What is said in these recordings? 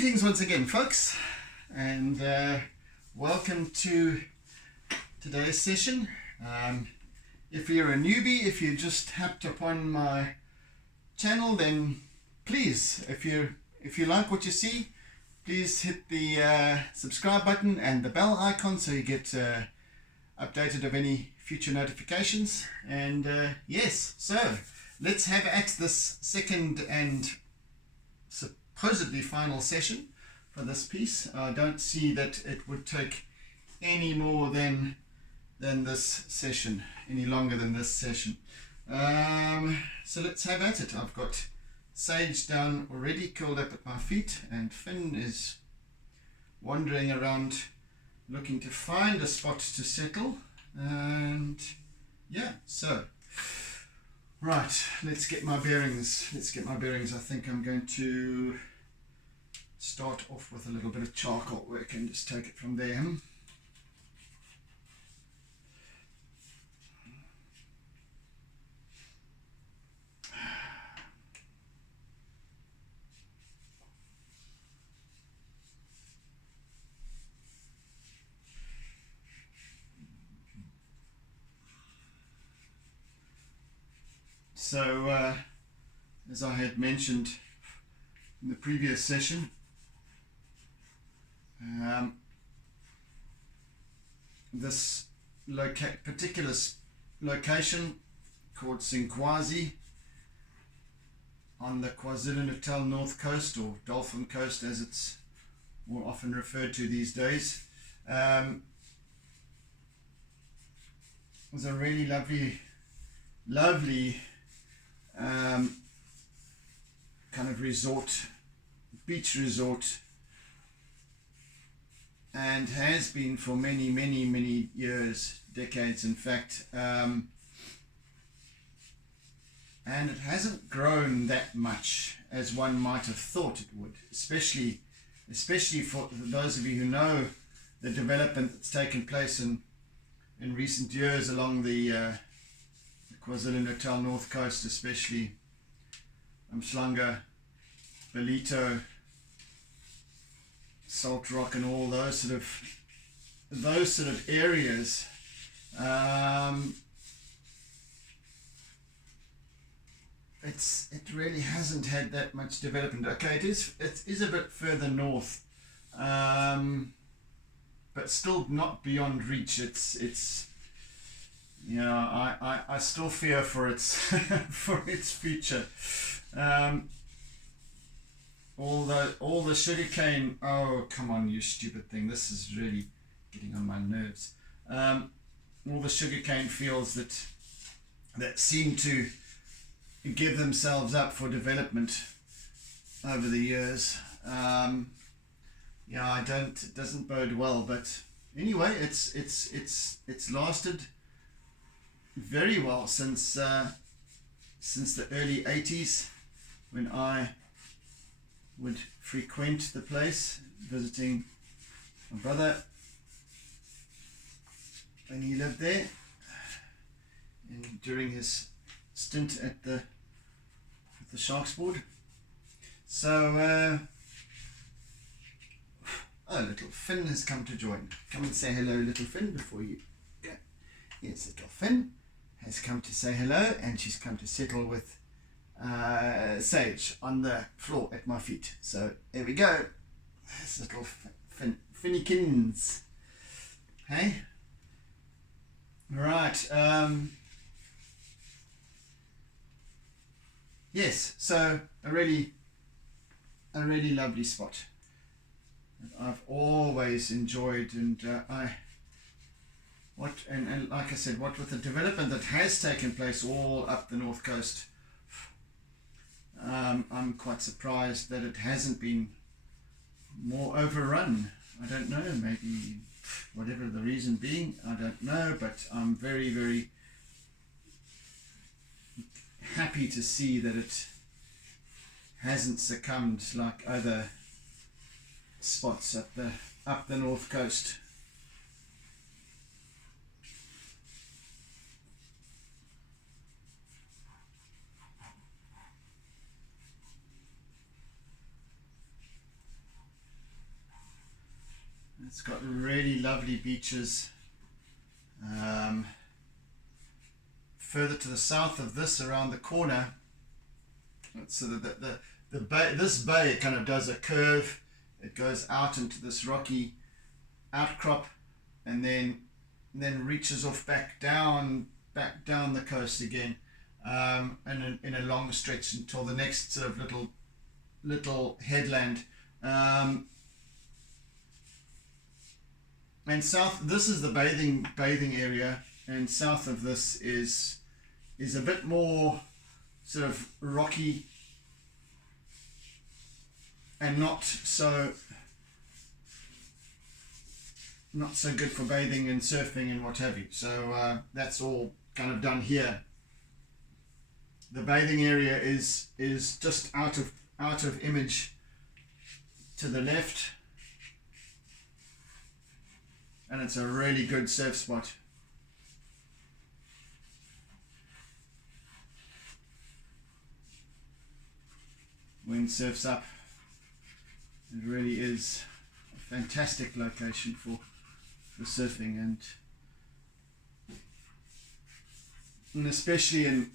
Greetings once again, folks, and welcome to today's session. If you're a newbie, if you just tapped upon my channel, then please, if you like what you see, please hit the subscribe button and the bell icon so you get updated of any future notifications. And yes, so let's have at this second and supposedly final session for this piece. I don't see that it would take any more than this session, any longer than this session. So let's have at it. I've got Sage down already curled up at my feet, and Finn is wandering around looking to find a spot to settle. And yeah, so right, let's get my bearings. I think I'm going to start off with a little bit of charcoal work and just take it from there. So, as I had mentioned in the previous session, this particular location called Zinkwazi on the KwaZulu-Natal North Coast, or Dolphin Coast as it's more often referred to these days, was a really lovely kind of beach resort, and has been for many years, decades in fact, and it hasn't grown that much as one might have thought it would, especially for those of you who know the development that's taken place in recent years along the KwaZulu-Natal North Coast, especially Umhlanga, Belito, Salt Rock, and all those sort of areas. It really hasn't had that much development. Okay, it is a bit further north, but still not beyond reach. It's I still fear for its for its future. All the sugarcane. Oh, come on, you stupid thing! This is really getting on my nerves. All the sugarcane fields that seem to give themselves up for development over the years. It doesn't bode well. But anyway, it's lasted very well since the early 80s, when I would frequent the place visiting my brother when he lived there, and during his stint at the Sharks Board. So little Finn has come to join. Come and say hello, little Finn, before you go. Yes, little Finn has come to say hello, and she's come to settle with Sage on the floor at my feet. So there we go. This little Finnykins. Hey? Right. Yes, so a really lovely spot that I've always enjoyed, and and like I said, what with the development that has taken place all up the North Coast, I'm quite surprised that it hasn't been more overrun. I don't know, maybe whatever the reason being, I don't know, but I'm very happy to see that it hasn't succumbed like other spots up the North Coast. It's got really lovely beaches. Further to the south of this, around the corner, so the bay, this bay, it kind of does a curve. It goes out into this rocky outcrop, and then reaches off back down the coast again, and in a long stretch until the next sort of little headland. And south, this is the bathing area, and south of this is a bit more sort of rocky and not so good for bathing and surfing and what have you. So that's all kind of done here. The bathing area is just out of image to the left, and it's a really good surf spot. Windsurf's up. It really is a fantastic location for surfing, and especially in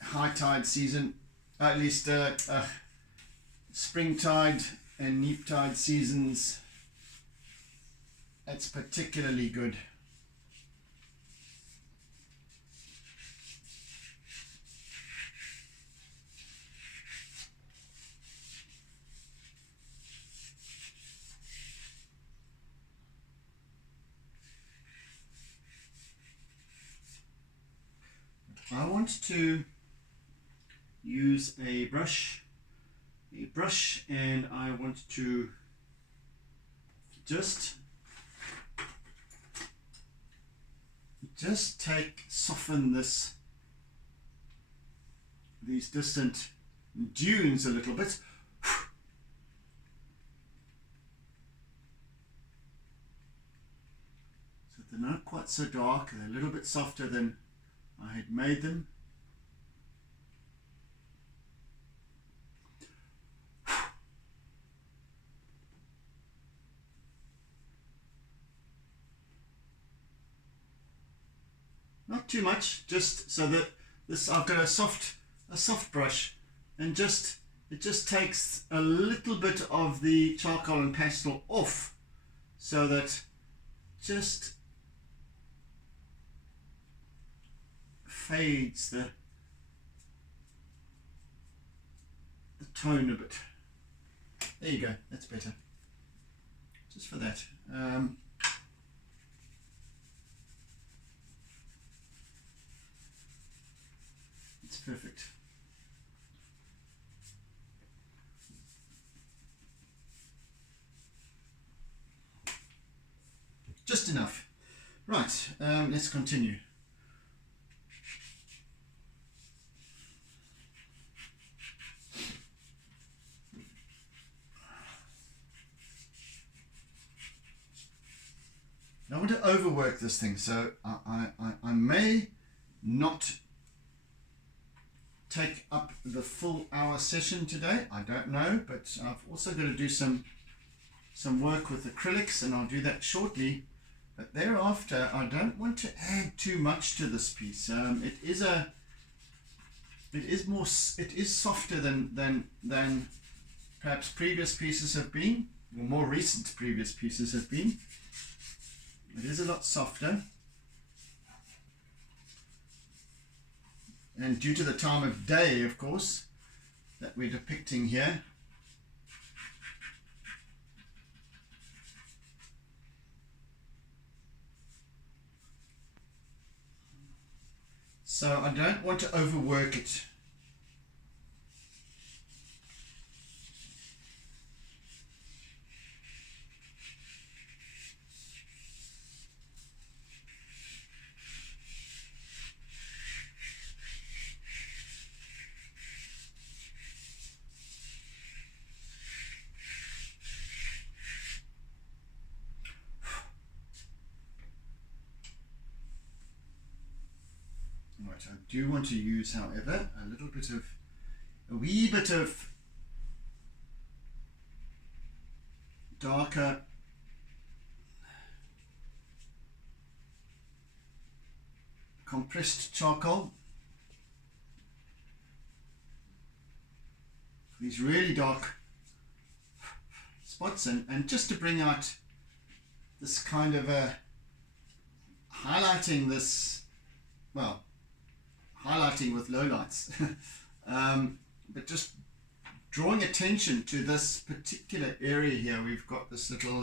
high tide season, at least spring tide and neap tide seasons, it's particularly good. I want to use a brush, and I want to just soften these distant dunes a little bit. So they're not quite so dark, they're a little bit softer than I had made them. Not too much, just so that I've got a soft brush, and it just takes a little bit of the charcoal and pastel off, so that just fades the tone a bit. There you go, that's better. Just for that. It's perfect. Just enough. Right, let's continue. I want to overwork this thing, so I may not take up the full hour session today. I don't know, but I've also got to do some work with acrylics, and I'll do that shortly. But thereafter, I don't want to add too much to this piece. It is softer than perhaps previous pieces have been, or more recent previous pieces have been. It is a lot softer, and due to the time of day, of course, that we're depicting here, so I don't want to overwork it. I do want to use, however, a wee bit of darker compressed charcoal. These really dark spots, and just to bring out this kind of highlighting this, well, highlighting with lowlights, but just drawing attention to this particular area here. We've got this little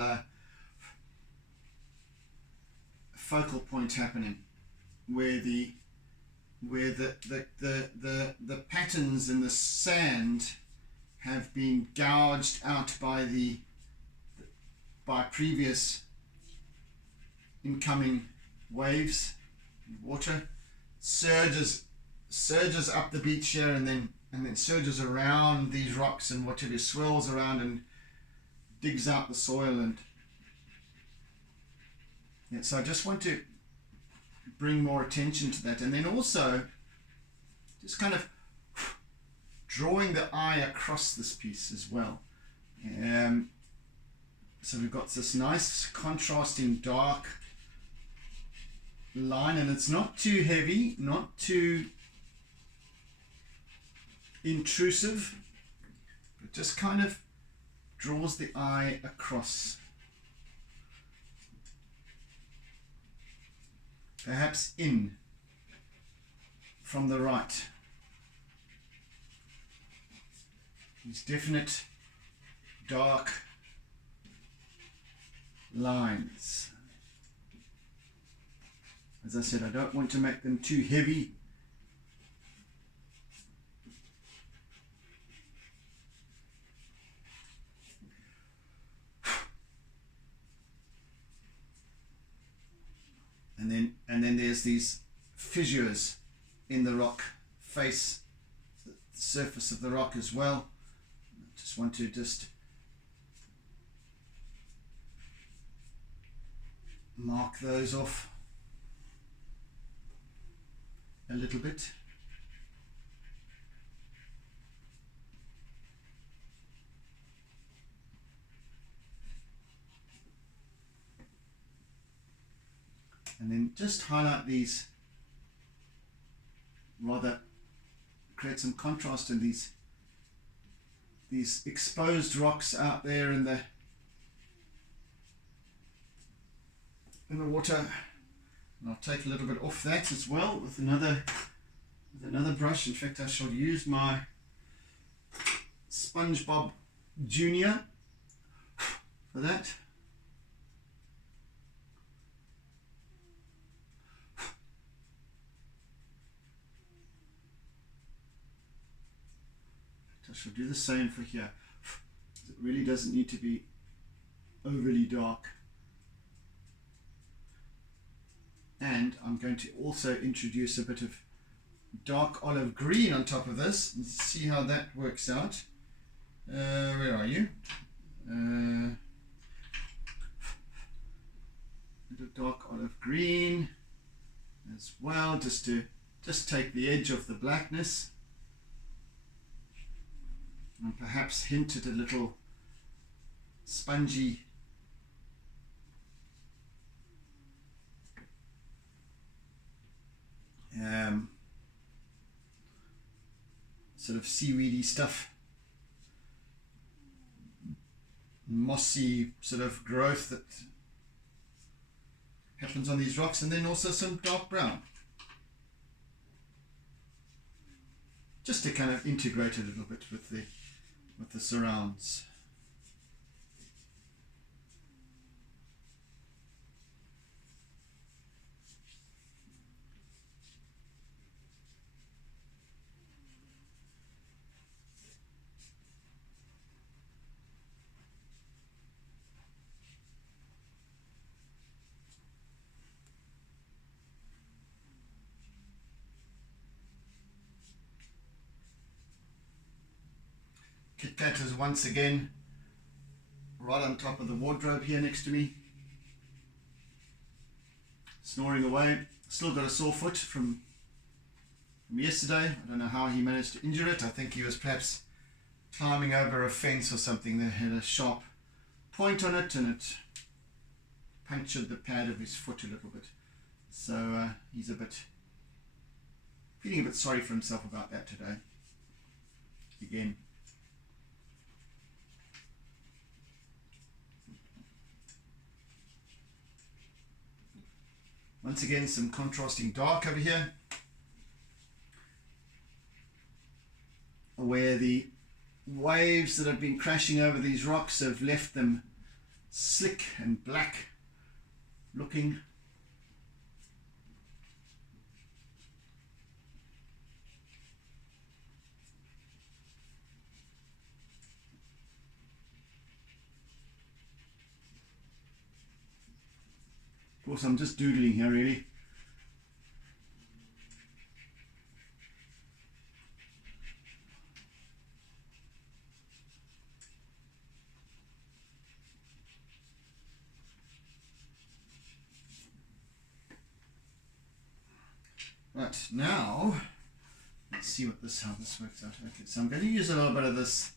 focal point happening where the patterns in the sand have been gouged out by previous incoming waves. Water surges up the beach here, and then surges around these rocks, and whatever swirls around and digs out the soil. And yeah, so I just want to bring more attention to that, and then also just kind of drawing the eye across this piece as well. So we've got this nice contrasting dark line, and it's not too heavy, not too intrusive, but just kind of draws the eye across. Perhaps in from the right. These definite dark lines. As I said, I don't want to make them too heavy. And then there's these fissures in the rock face, the surface of the rock as well. I just want to mark those off a little bit. And then just highlight these, rather create some contrast in these exposed rocks out there in the water. And I'll take a little bit off that as well with another brush. In fact, I shall use my SpongeBob Junior for that. I shall do the same for here. It really doesn't need to be overly dark. And I'm going to also introduce a bit of dark olive green on top of this and see how that works out. Where are you? A bit of dark olive green as well, just to take the edge of the blackness. And perhaps hint at a little spongy sort of seaweedy stuff, mossy sort of growth that happens on these rocks, and then also some dark brown, just to kind of integrate a little bit with the surrounds. Kit Kat is once again right on top of the wardrobe here next to me, snoring away. Still got a sore foot from yesterday. I don't know how he managed to injure it. I think he was perhaps climbing over a fence or something that had a sharp point on it, and it punctured the pad of his foot a little bit. So he's a bit feeling a bit sorry for himself about that today. Again. Once again, some contrasting dark over here, where the waves that have been crashing over these rocks have left them slick and black looking. Of course, I'm just doodling here really. Right, now let's see how this works out. Okay, so I'm going to use a little bit of this.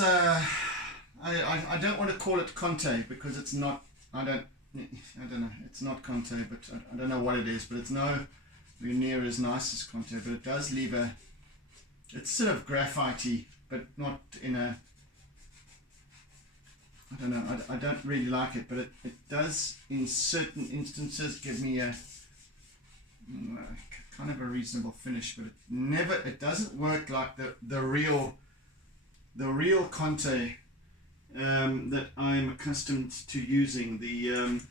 I don't want to call it Conte because it's not. I don't know. It's not Conte, but I don't know what it is. But it's nowhere near as nice as Conte. But it does leave a. It's sort of graphite-y, but not in a. I don't know. I don't really like it, but it does in certain instances give me a kind of a reasonable finish. But it doesn't work like the real Conte. That I'm accustomed to using, the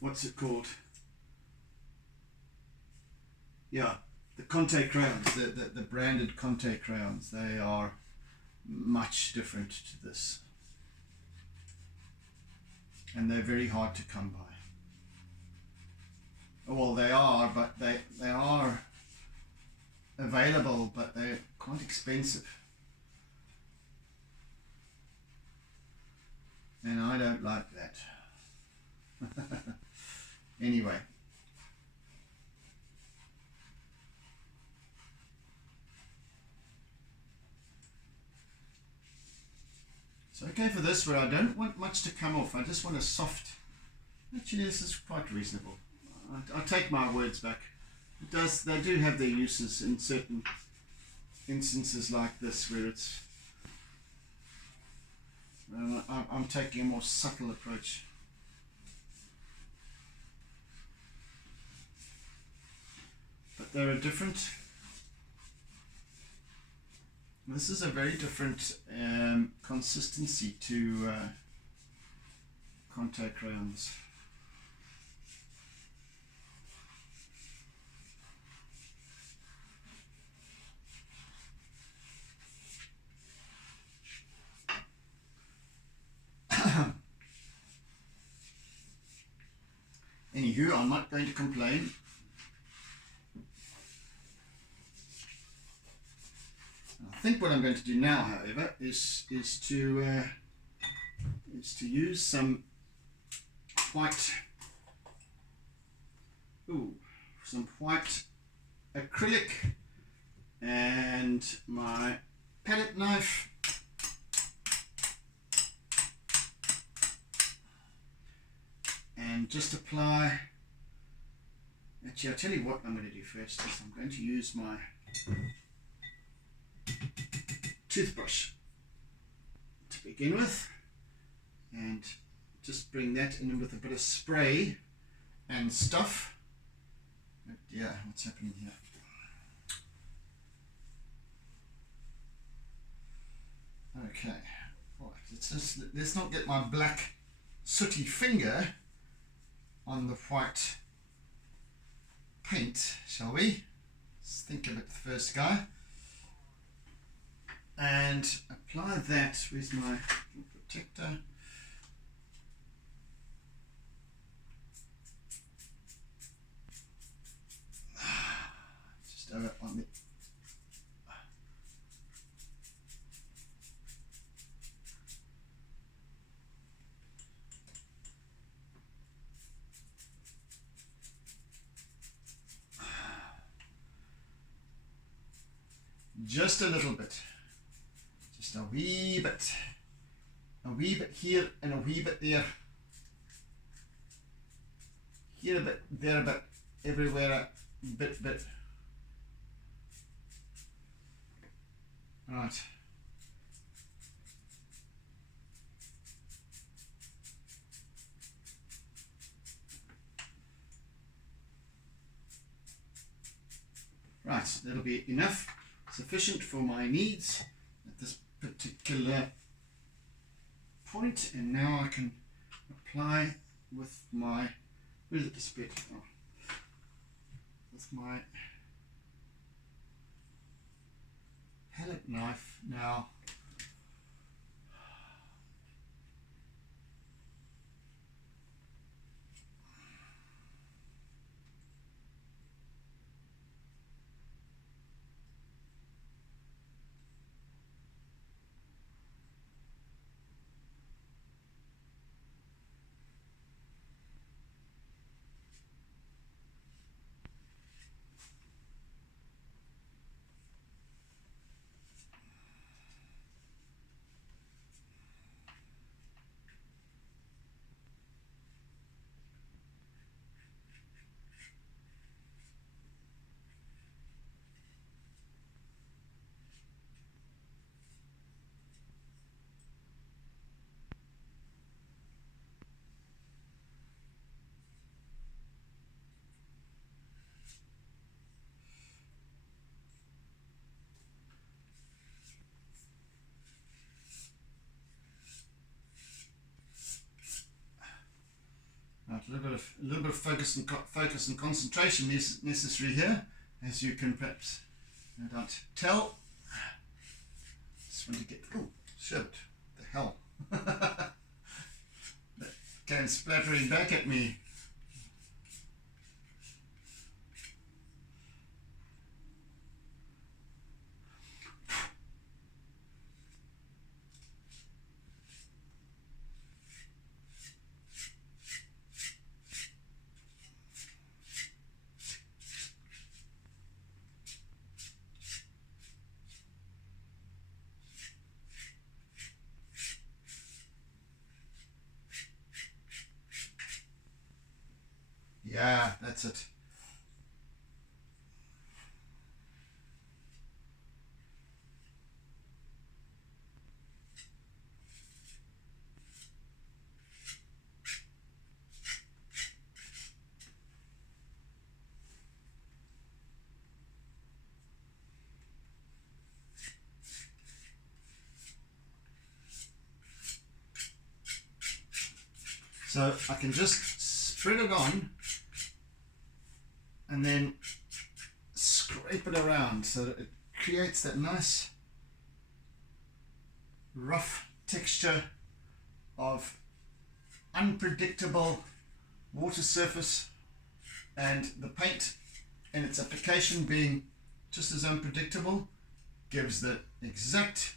what's it called? Yeah, the Conte crayons, the branded Conte crayons. They are much different to this, and they're very hard to come by. Well, they are, but they are available, but they're quite expensive, and I don't like that. Anyway, so okay for this, but I don't want much to come off. I just want a soft. Actually, this is quite reasonable. I take my words back. They do have their uses in certain instances like this, where it's I'm taking a more subtle approach. But they're a different. This is a very different consistency to contact crayons. Anywho, I'm not going to complain. I think what I'm going to do now, however, is to use some white acrylic and my palette knife. And just apply. Actually, I'll tell you what I'm going to do first is I'm going to use my toothbrush to begin with, and just bring that in with a bit of spray and stuff. Oh dear, what's happening here? Okay, right, let's not get my black sooty finger on the white paint, shall we? Let's think of it first, guy. And apply that with my protector. Just over on the just a little bit, just a wee bit here and a wee bit there. here a bit, there a bit, everywhere a bit. Right. Right, that'll be enough, sufficient for my needs at this particular point. And now I can apply with my, where's it displayed? Oh, with my palette knife now. Right, a little bit of focus and concentration is necessary here, as you can perhaps no doubt tell. Just want to get, oh shit, the hell, that came splattering back at me. Yeah, that's it. So I can just spread it on and then scrape it around so that it creates that nice rough texture of unpredictable water surface, and the paint and its application being just as unpredictable gives the exact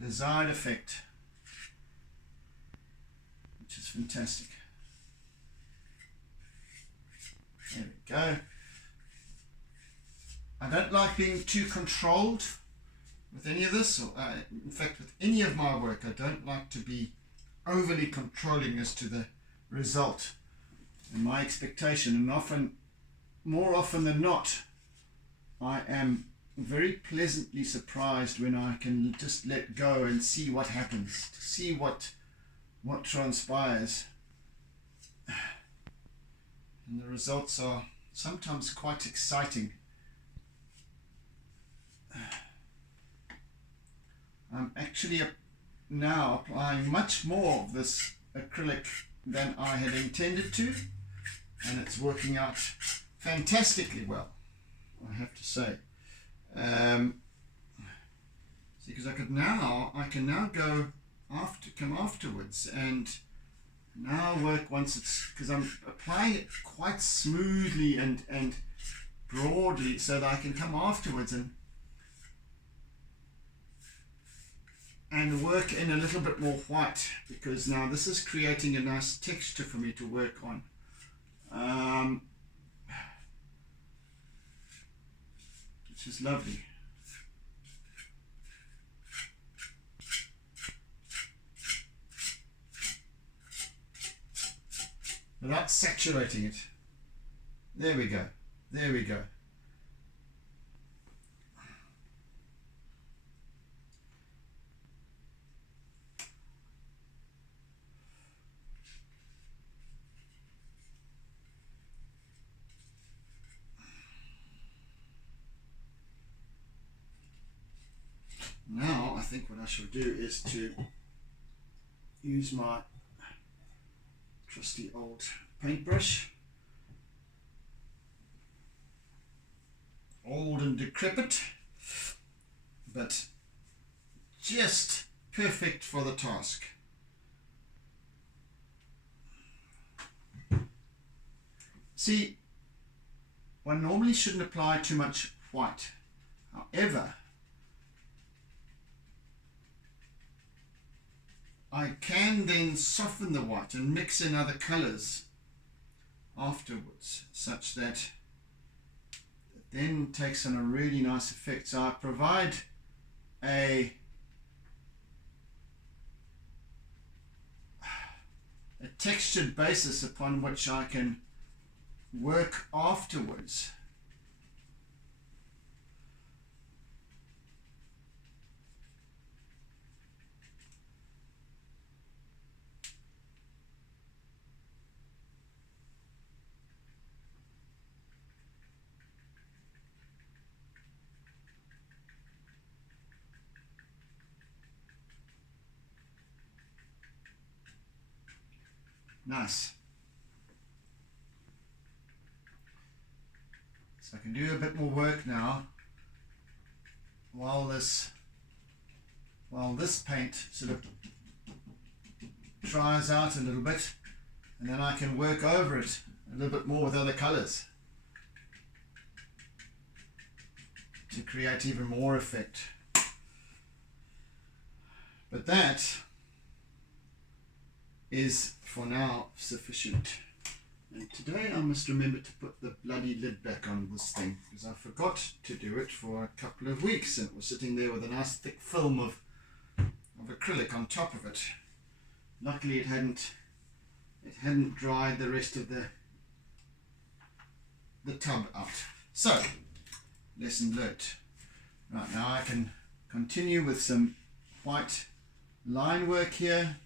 desired effect, which is fantastic. There we go. I don't like being too controlled with any of this, or in fact with any of my work. I don't like to be overly controlling as to the result and my expectation, and more often than not, I am very pleasantly surprised when I can just let go and see what happens, to see what transpires. And the results are sometimes quite exciting. I'm actually now applying much more of this acrylic than I had intended to, and it's working out fantastically well, I have to say. See, because I can now go come afterwards and now work once it's, because I'm applying it quite smoothly and broadly, so that I can come afterwards and work in a little bit more white, because now this is creating a nice texture for me to work on. Which is lovely. Without saturating it. There we go. There we go. Now I think what I shall do is to use my trusty old paintbrush, old and decrepit, but just perfect for the task. See, one normally shouldn't apply too much white. However, I can then soften the white and mix in other colors afterwards, such that it then takes on a really nice effect. So I provide a textured basis upon which I can work afterwards. Nice. So I can do a bit more work now while this paint sort of dries out a little bit, and then I can work over it a little bit more with other colors to create even more effect. But that is for now sufficient. And today I must remember to put the bloody lid back on this thing, because I forgot to do it for a couple of weeks, and it was sitting there with a nice thick film of acrylic on top of it. Luckily it hadn't dried the rest of the tub out. So, lesson learnt. Right, now I can continue with some white line work here.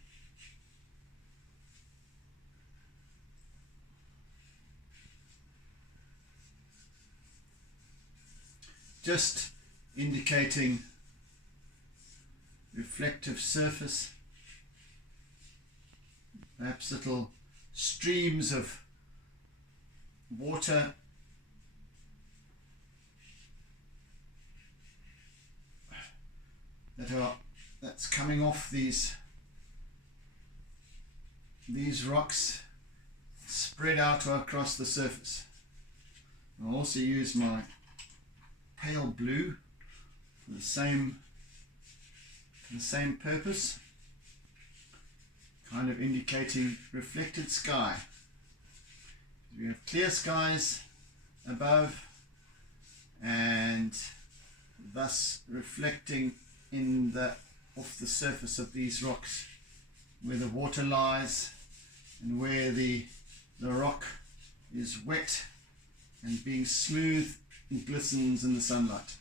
Just indicating reflective surface, perhaps little streams of water that's coming off these rocks, spread out across the surface. I'll also use my pale blue for the same purpose, kind of indicating reflected sky. We have clear skies above, and thus reflecting off the surface of these rocks where the water lies and where the rock is wet and being smooth and glistens in the sunlight.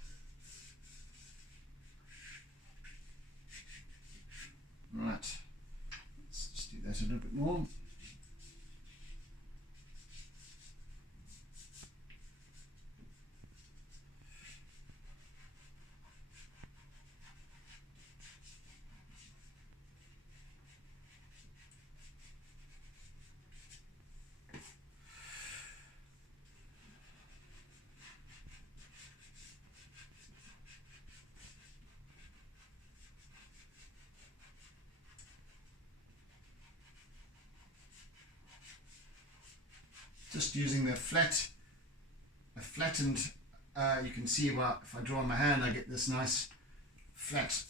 Right, let's just do that a little bit more. Just using the flattened, you can see, well, if I draw on my hand I get this nice flat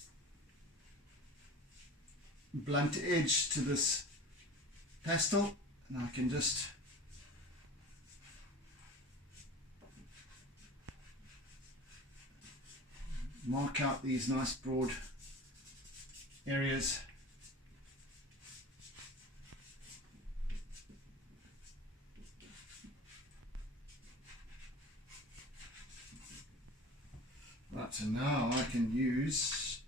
blunt edge to this pastel, and I can just mark out these nice broad areas. Right, and now I can use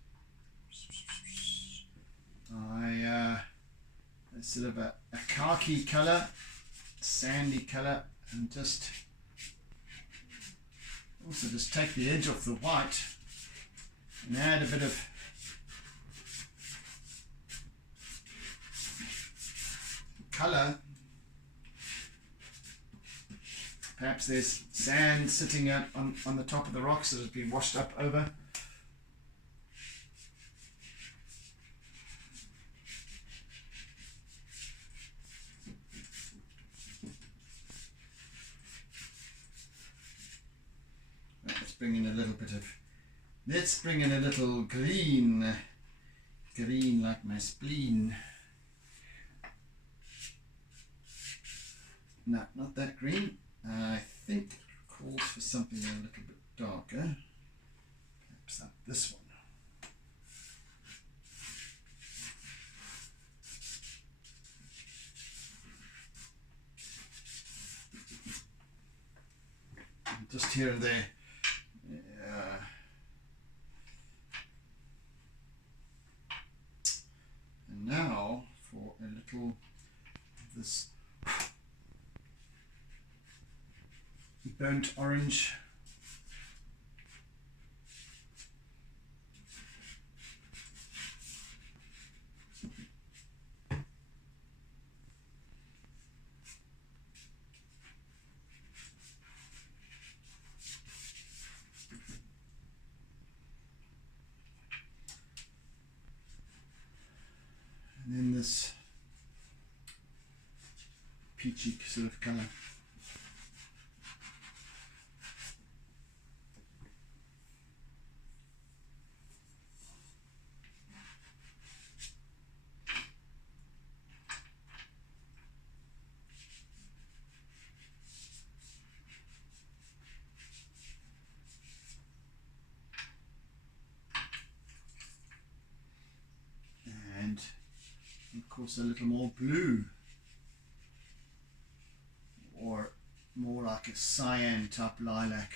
a sort of a khaki color, sandy color, and just also just take the edge off the white and add a bit of color. Perhaps there's sand sitting out on the top of the rocks that has been washed up over. Let's bring in a little bit of, let's bring in a little green like my spleen. No, not that green. I think it calls for something a little bit darker. Perhaps like this one. Just here and there. And now for a little of this burnt orange. And then this peachy sort of colour. And of course a little more blue, or more like a cyan type lilac.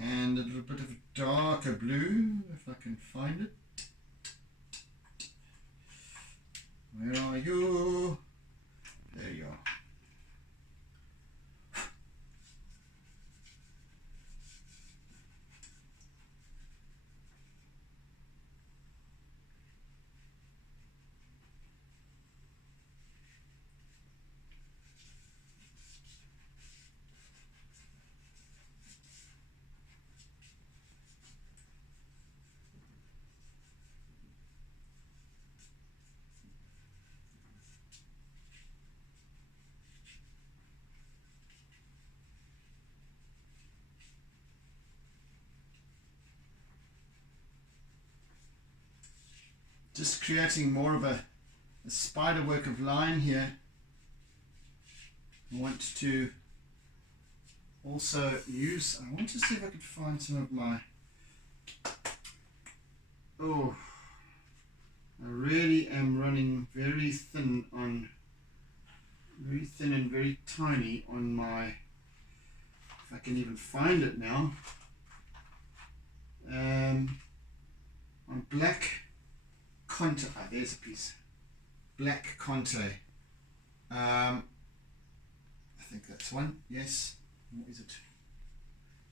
And a little bit of darker blue, if I can find it. Where are you? There you are. Just creating more of a spider work of line here. I want to also use, I want to see if I could find some of my, oh, I really am running very thin and very tiny on my, if I can even find it now, on black Conte. Ah, there's a piece. Black Conte. I think that's one. Yes. What is it?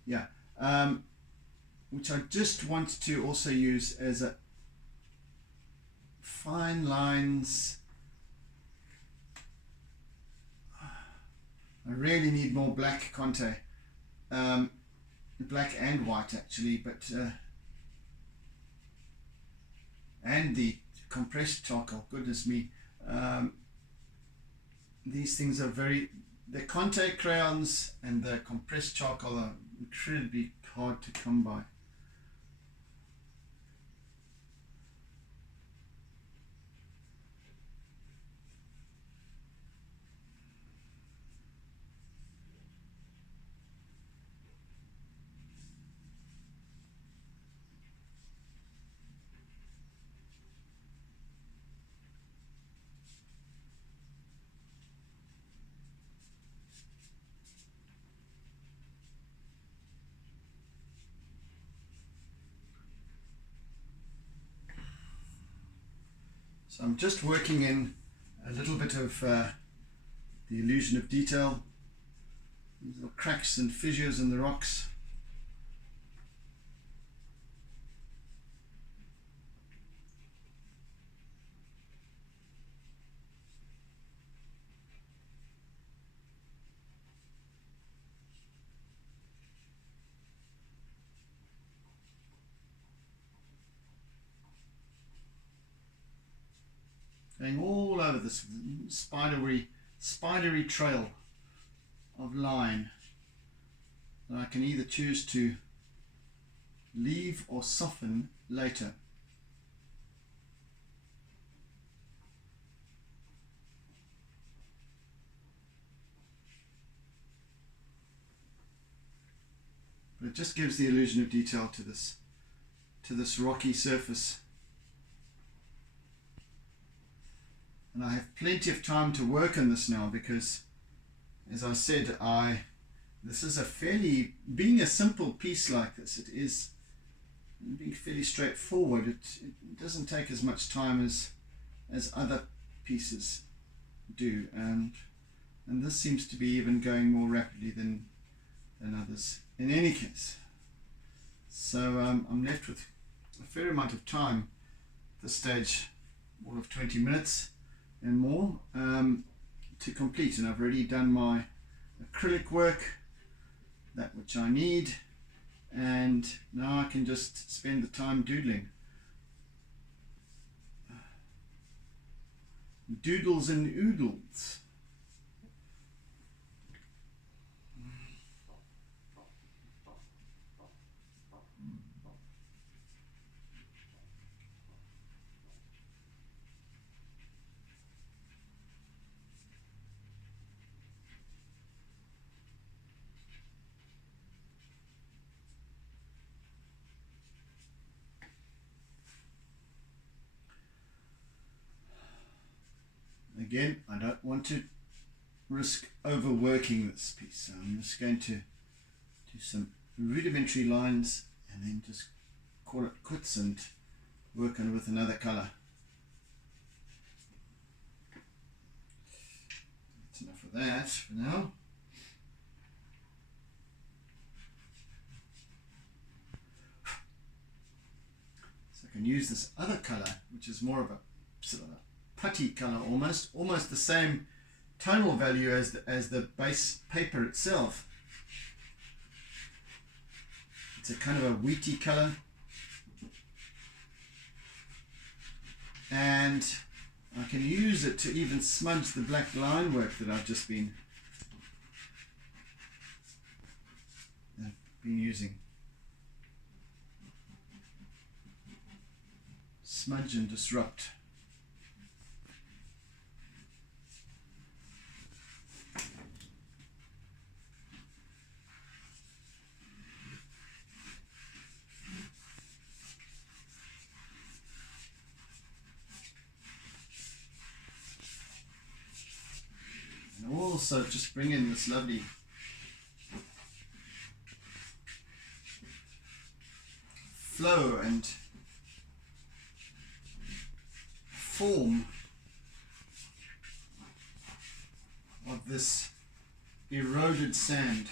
Yeah. Which I just want to also use as a fine lines. I really need more black Conte. Black and white actually, but and the compressed charcoal, goodness me. These things are the Conte crayons and the compressed charcoal are incredibly hard to come by. So I'm just working in a little bit of the illusion of detail, these little cracks and fissures in the rocks. Going all over this spidery trail of line that I can either choose to leave or soften later. But it just gives the illusion of detail to this rocky surface. And I have plenty of time to work on this now because, as I said, this is being a simple piece like this, it is being fairly straightforward. It doesn't take as much time as other pieces do, and this seems to be even going more rapidly than others in any case. So I'm left with a fair amount of time at this stage, all of 20 minutes and more to complete, and I've already done my acrylic work, that which I need, and now I can just spend the time doodling. Doodles and oodles. Again, I don't want to risk overworking this piece, so I'm just going to do some rudimentary lines and then just call it quits and work on it with another color. That's enough of that for now. So I can use this other color, which is more of a sort of a putty color, almost the same tonal value as the base paper itself. It's a kind of a wheaty color, and I can use it to even smudge the black line work that I've just been using. Smudge and disrupt. Also just bring in this lovely flow and form of this eroded sand.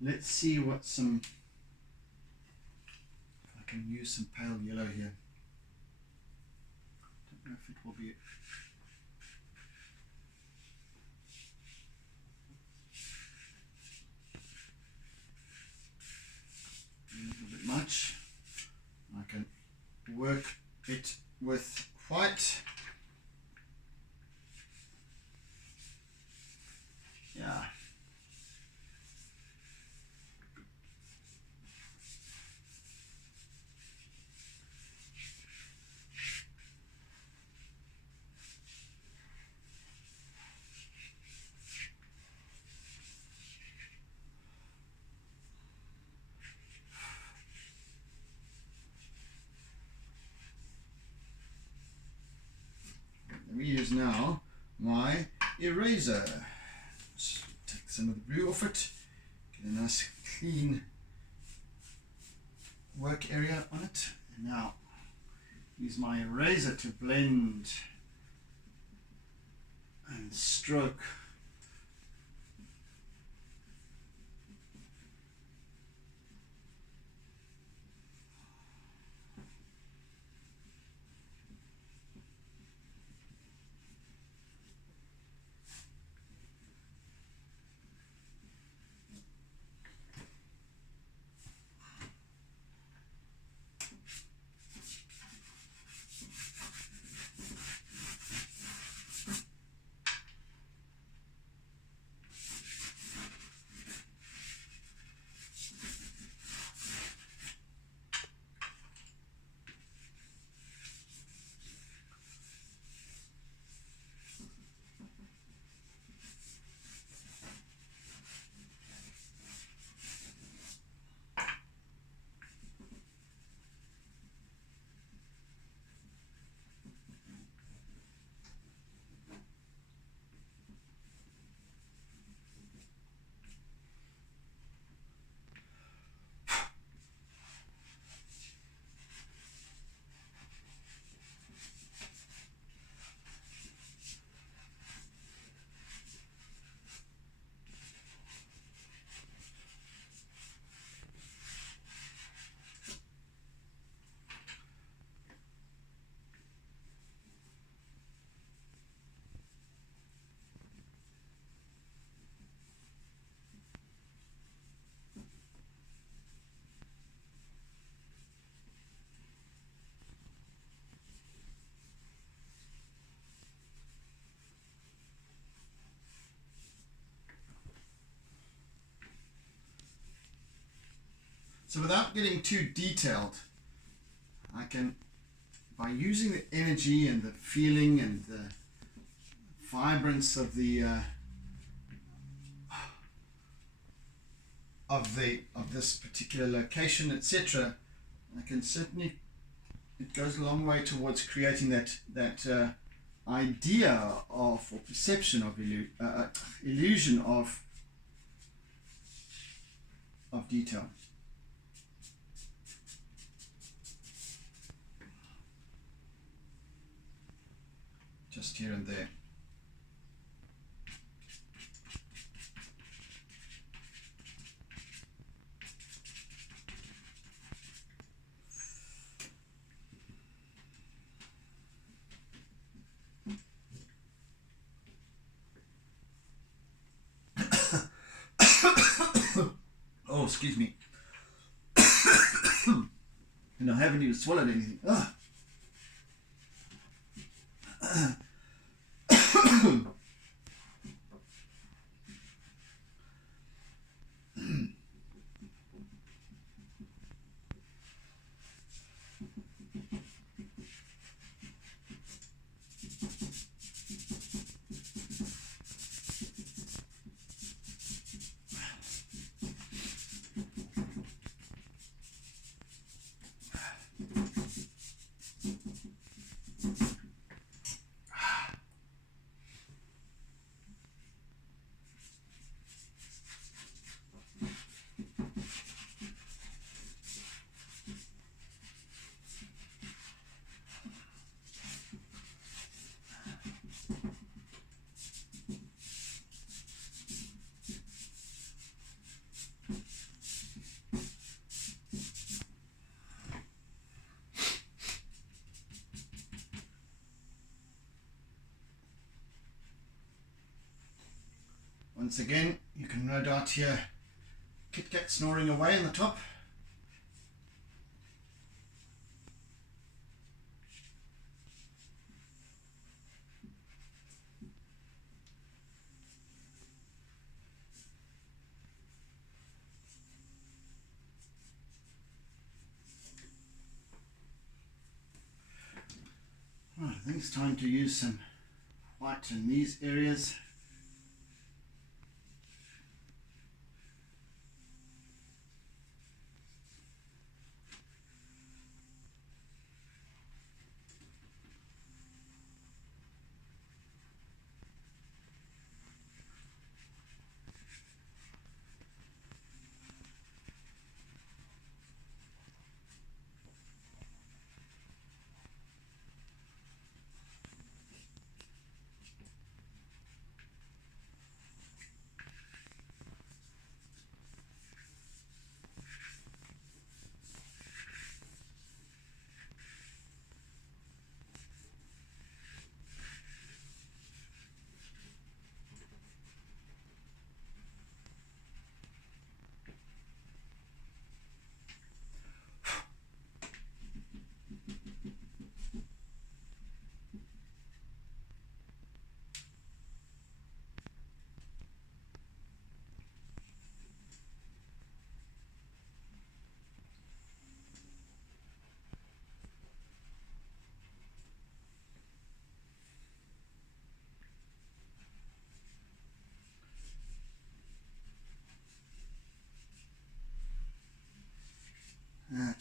Let's see what some, if I can use some pale yellow here. Don't know if it will be a little bit much. I can work it with white. Yeah. eraser. Just take some of the blue off it, get a nice clean work area on it. And now use my eraser to blend and stroke So without getting too detailed, I can, by using the energy and the feeling and the vibrance of this particular location, etc., I can certainly, it goes a long way towards creating that idea of, or perception of illusion of detail. Just here and there. Oh, excuse me. And I haven't even swallowed anything. Ah. Once again, you can no doubt hear Kit Kat snoring away in the top. Right, I think it's time to use some white in these areas.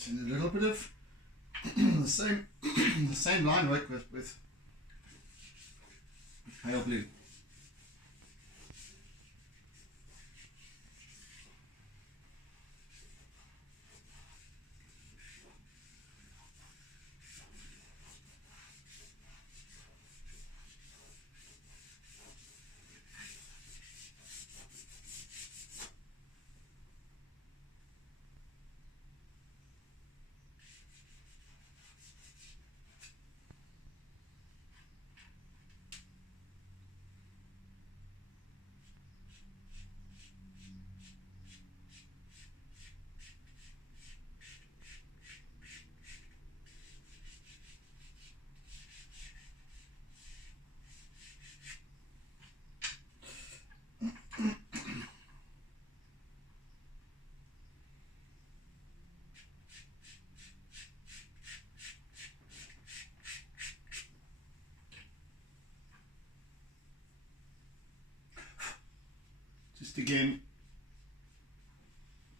and a little bit of the same line work with pale blue. Just again,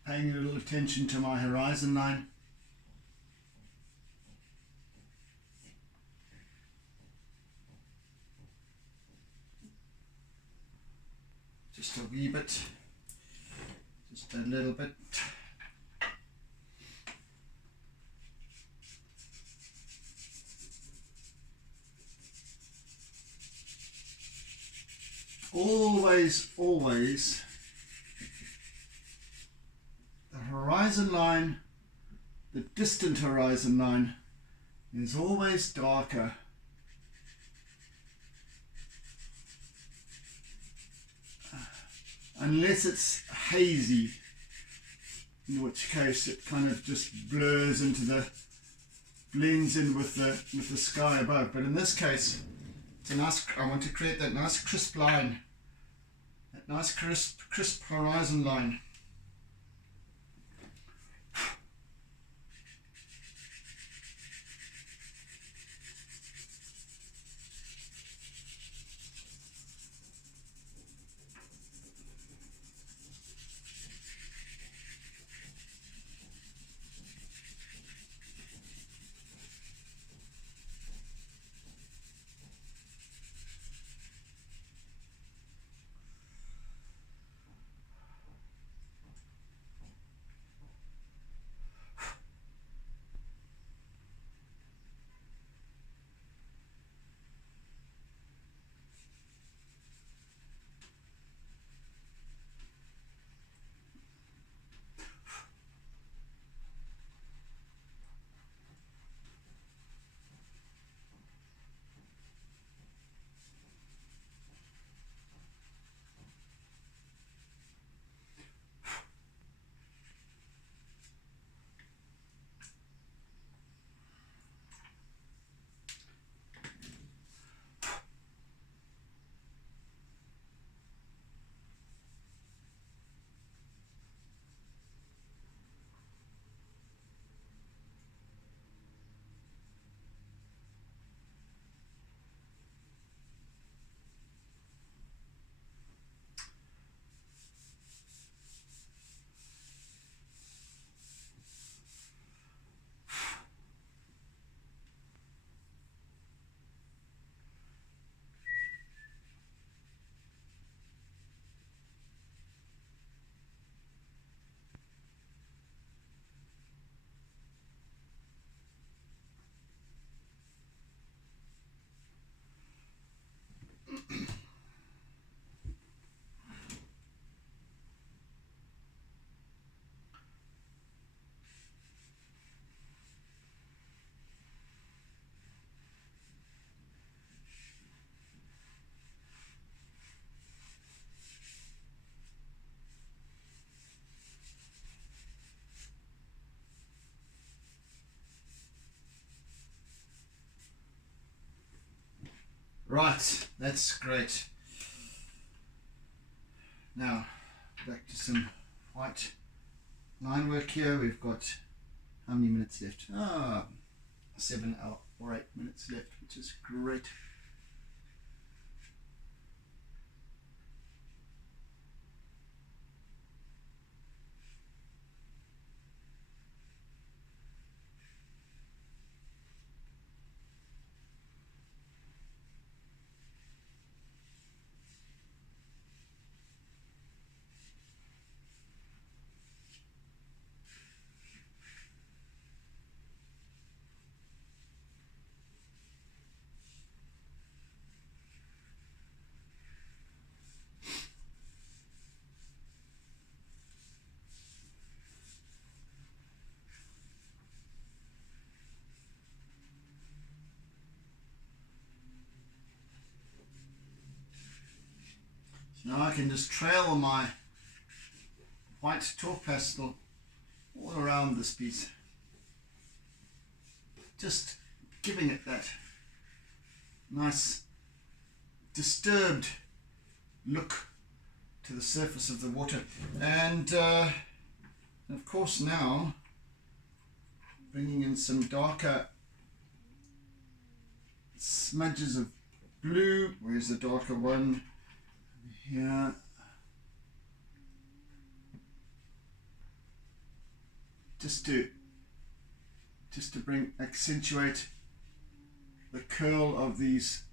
paying a little attention to my horizon line. Just a wee bit, just a little bit. Always, the horizon line, the distant horizon line, is always darker unless it's hazy, in which case it kind of just blurs into blends in with the sky above. But in this case, it's a nice, I want to create that nice crisp line, that nice crisp horizon line. Right, that's great. Now, back to some white line work here. We've got how many minutes left? 7 or 8 minutes left, which is great. Now I can just trail my white chalk pastel all around this piece, just giving it that nice disturbed look to the surface of the water. And of course now bringing in some darker smudges of blue. Where's the darker one? Here. Just to accentuate the curl of these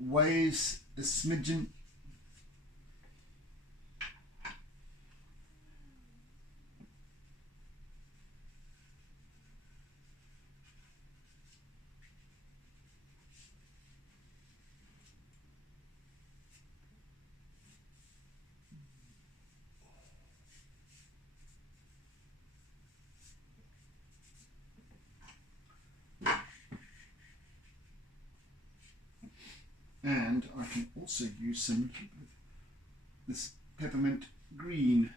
waves a smidgen. And I can also use some of this peppermint green.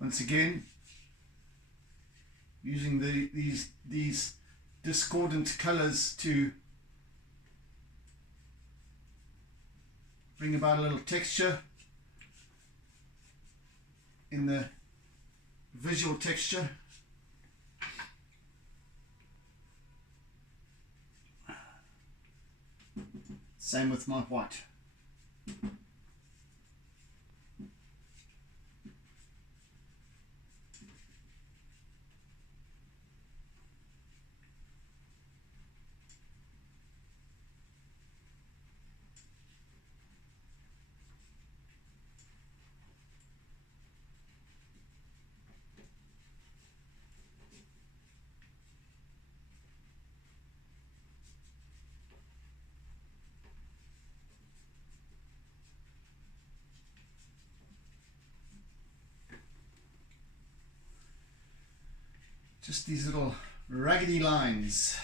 Once again, using these discordant colors to bring about a little texture in the visual texture. Same with my white. Just these little raggedy lines.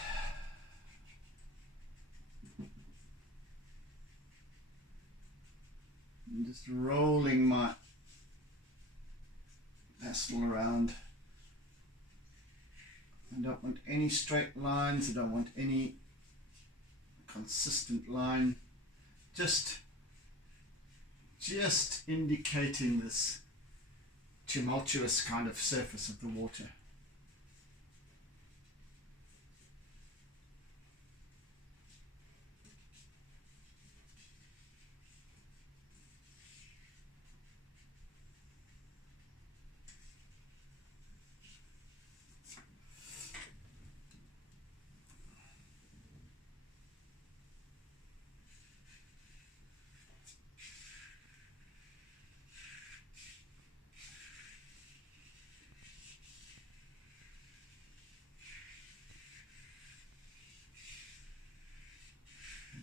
I'm just rolling my pastel around. I don't want any straight lines, I don't want any consistent line. Just indicating this tumultuous kind of surface of the water.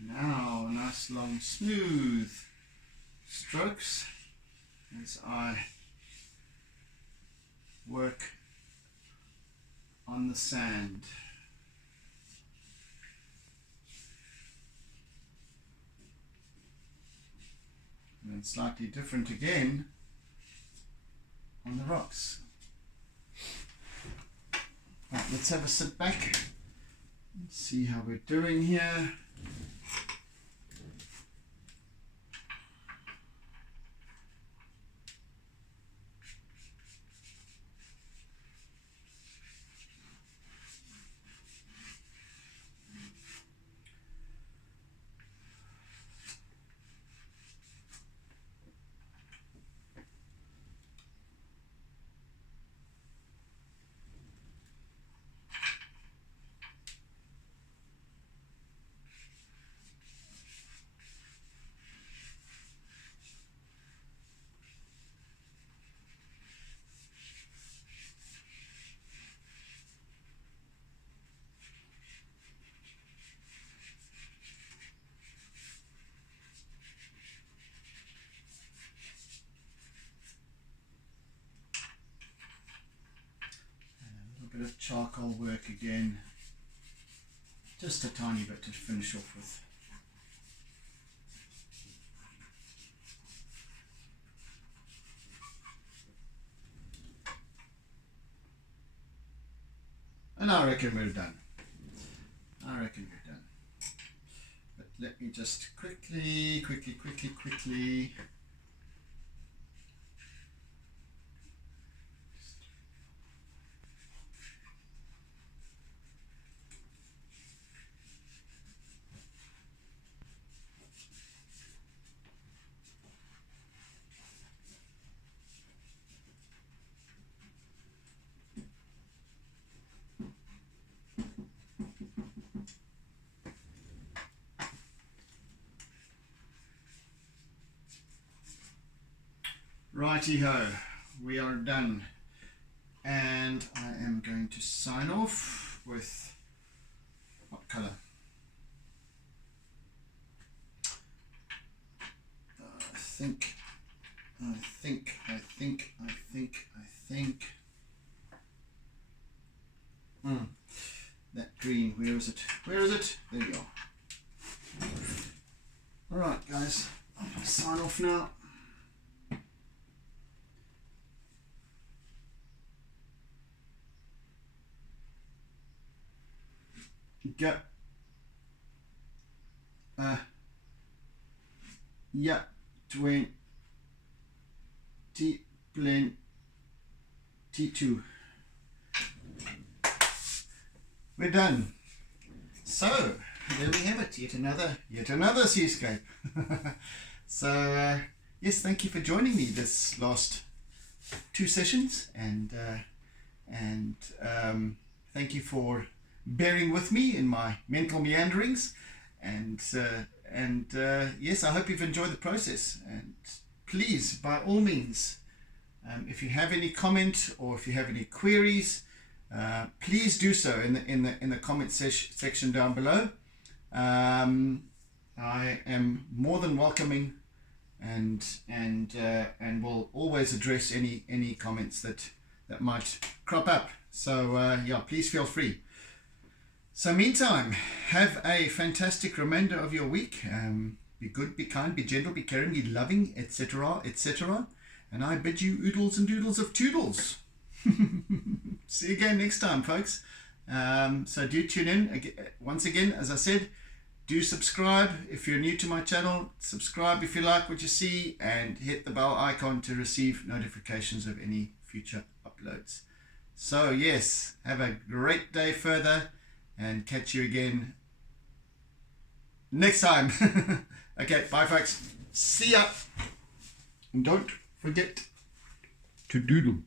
Now, nice long smooth strokes as I work on the sand. And then slightly different again on the rocks. Right, let's have a sit back and see how we're doing here. charcoal work again. Just a tiny bit to finish off with. And I reckon we're done. I reckon we're done. But let me just quickly. Righty-ho, we are done, and I am going to sign off with what colour? I think that green, where is it? There you are. Alright guys, I'm going to sign off now. Go. Yeah, 2022. We're done. So there we have it. Yet another seascape. So yes, thank you for joining me this last 2 sessions, and thank you for bearing with me in my mental meanderings, and yes, I hope you've enjoyed the process. And please, by all means, if you have any comment or if you have any queries, please do so in the comment section down below. I am more than welcoming, and will always address any comments that might crop up. So yeah, please feel free. So meantime, have a fantastic remainder of your week. Be good, be kind, be gentle, be caring, be loving, etc., etc. And I bid you oodles and doodles of toodles. See you again next time, folks. So do tune in. Once again, as I said, do subscribe if you're new to my channel. Subscribe if you like what you see, and hit the bell icon to receive notifications of any future uploads. So yes, have a great day further, and catch you again next time. Okay, bye folks. See ya. And don't forget to doodle.